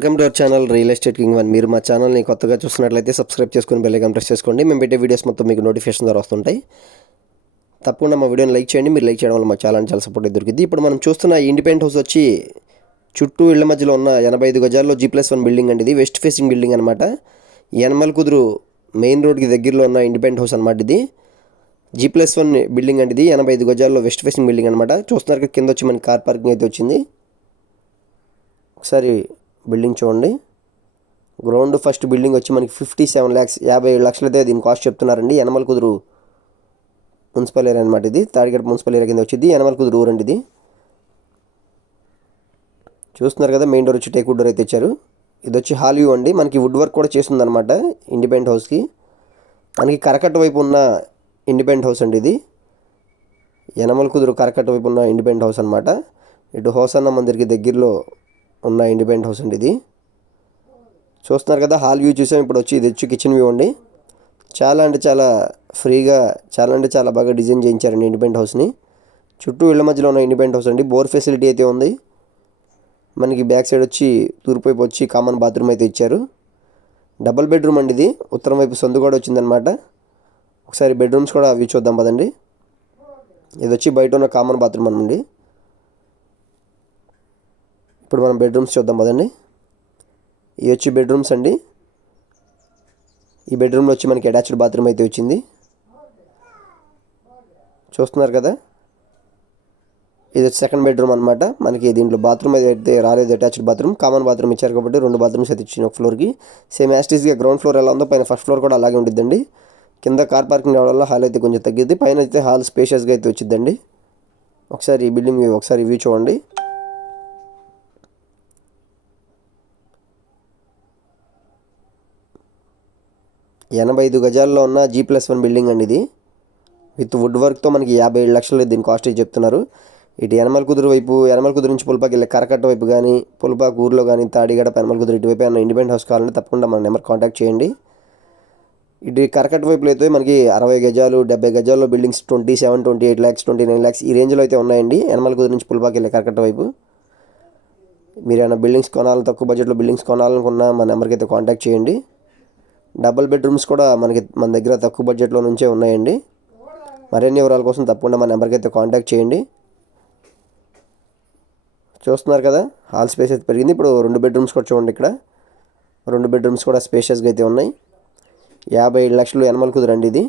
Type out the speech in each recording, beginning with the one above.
Welcome to our channel real estate king one. మీరు మా ఛానల్ని కొత్తగా చూస్తున్నట్లయితే సబ్స్క్రైబ్ చేసుకుని బెల్ ఐకాన్ ప్రెస్ చేసుకోండి. మేము పెట్టే వీడియోస్ మొత్తం మీకు నోటిఫికేషన్ ద్వారా వస్తుంటాయి. తప్పకుండా మా వీడియోని లైక్ చేయండి. మీరు లైక్ చేయడం వల్ల మా ఛానల్ చాలా సపోర్ట్ దొరికింది. ఇప్పుడు మనం చూస్తున్న ఇండిపెండెంట్ హౌస్ వచ్చి చుట్టూ ఇళ్ల మధ్యలో ఉన్న 85 గజాల్లో G+1 బిల్డింగ్ అండి. ఇది వెస్ట్ ఫేసింగ్ బిల్డింగ్ అనమాట. యనమల కుదురు మెయిన్ రోడ్కి దగ్గరలో ఉన్న ఇండిపెండెంట్ హౌస్ అనమాట. ఇది G+1 బిల్డింగ్ అండి. ఇది 85 గజాల్లో వెస్ట్ ఫేసింగ్ బిల్డింగ్ అనమాట. చూస్తున్నారు కింద వచ్చి మనకి కార్ పార్కింగ్ అయితే వచ్చింది. ఒకసారి బిల్డింగ్ చూడండి. గ్రౌండ్ ఫస్ట్ బిల్డింగ్ వచ్చి మనకి 57 lakhs 57 లక్షలు అయితే దీని కాస్ట్ చెప్తున్నారండి. యనమల కుదురు మున్సిపల్ ఏరియా అనమాట. ఇది తాడిగడప మున్సిపల్ ఏరియా కింద వచ్చింది. యనమల కుదురు ఊరండి. ఇది చూస్తున్నారు కదా, మెయిన్ డోర్ వచ్చి టేక్ వుడ్ డోర్ అయితే ఇచ్చారు. ఇది వచ్చి హాల్ వ్యూ అండి. మనకి వుడ్ వర్క్ కూడా చేస్తుంది అనమాట ఇండిపెండెంట్ హౌస్కి. మనకి కరకట్ట వైపు ఉన్న ఇండిపెండెంట్ హౌస్ అండి. ఇది యనమల కుదురు కరకట్ట వైపు ఉన్న ఇండిపెండెంట్ హౌస్ అనమాట. ఇటు హోసన్న మందిర్కి దగ్గరలో ఉన్న ఇండిపెండెంట్ హౌస్ అండి. ఇది చూస్తున్నారు కదా, హాల్ వ్యూ చూసాం. ఇప్పుడు వచ్చి ఇది వచ్చి కిచెన్ వ్యూ అండి. చాలా అంటే చాలా ఫ్రీగా, చాలా అంటే చాలా బాగా డిజైన్ చేయించారండి ఇండిపెండెంట్ హౌస్ని. చుట్టూ ఇళ్ల మధ్యలో ఉన్న ఇండిపెండెంట్ హౌస్ అండి. బోర్ ఫెసిలిటీ అయితే ఉంది. మనకి బ్యాక్ సైడ్ వచ్చి తూర్పు వైపు వచ్చి కామన్ బాత్రూమ్ అయితే ఇచ్చారు. డబుల్ బెడ్రూమ్ అండి. ఇది ఉత్తరం వైపు సందు కూడా వచ్చిందనమాట. ఒకసారి బెడ్రూమ్స్ కూడా అవి చూద్దాం పదండి. ఇది వచ్చి బయట ఉన్న కామన్ బాత్రూమ్ అండి. ఇప్పుడు మనం బెడ్రూమ్స్ చూద్దాం పదండి. ఇవి వచ్చి బెడ్రూమ్స్ అండి. ఈ బెడ్రూమ్లో వచ్చి మనకి అటాచ్డ్ బాత్రూమ్ అయితే వచ్చింది. చూస్తున్నారు కదా, ఇది వచ్చి సెకండ్ బెడ్రూమ్ అనమాట. మనకి దీంట్లో బాత్రూమ్ అయితే రాలేదు, అటాచ్డ్ బాత్రూమ్. కామన్ బాత్రూమ్ ఇచ్చారు కాబట్టి 2 బాత్రూమ్స్ అయితే ఇచ్చిన ఒక ఫ్లోర్కి. సేమ్ యాస్టీస్గా గ్రౌండ్ ఫ్లోర్ ఎలా ఉందో పైన ఫస్ట్ ఫ్లోర్ కూడా అలాగే ఉంటుందండి. కింద కార్ పార్కింగ్ రావడం వల్ల హాల్ అయితే కొంచెం తగ్గిద్ది. పైన అయితే హాల్ స్పేషియస్గా అయితే వచ్చిందండి. ఒకసారి ఈ బిల్డింగ్ ఒకసారి వ్యూ చూడండి. ఎనభై 85 గజాల్లో ఉన్న G+1 బిల్డింగ్ అండి. ఇది విత్ వుడ్ వర్క్తో మనకి 57 లక్షలు దీని కాస్ట్ చెప్తున్నారు. ఇటు యనమల కుదురు వైపు, యనమల కుదురు నుంచి పుల్పాకి వెళ్ళే కరకట్ట వైపు కానీ, పుల్పాకు ఊర్లో కానీ, తాడిగడప యనమల కుదురు ఇటువైపు ఏమైనా ఇండిపెండెంట్ హౌస్ కావాలంటే తప్పకుండా మన నెంబర్ కాంటాక్ట్ చేయండి. ఇటు కరకట్ట వైపులో అయితే మనకి 60 గజాలు 70 గజాల్లో బిల్డింగ్స్ 27, 28 lakhs 29 lakhs ఈ రేంజ్లో అయితే ఉన్నాయండి. యనమల కుదురు నుంచి పుల్పాకి వెళ్ళే కరకట్ట వైపు. మీరు ఏమైనా బిల్డింగ్స్ కొనాలని, తక్కువ బడ్జెట్లో బిల్డింగ్స్ కొనాలనుకున్నా మా నెంబర్కి అయితే కాంటాక్ట్ చేయండి. డబుల్ బెడ్రూమ్స్ కూడా మన దగ్గర తక్కువ బడ్జెట్లో నుంచే ఉన్నాయండి. మరిన్ని వివరాల కోసం తప్పకుండా మా నెంబర్కి అయితే కాంటాక్ట్ చేయండి. చూస్తున్నారు కదా, హాల్ స్పేస్ అయితే పెరిగింది. ఇప్పుడు 2 బెడ్రూమ్స్ కూడా చూడండి. ఇక్కడ 2 బెడ్రూమ్స్ కూడా స్పేషియస్గా అయితే ఉన్నాయి. 57 లక్షలు యనమల కుదురు అండి. ఇది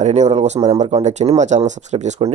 మరిన్ని వివరాల కోసం మా నెంబర్ కాంటాక్ట్ చేయండి. మా ఛానల్ సబ్స్క్రైబ్ చేసుకోండి.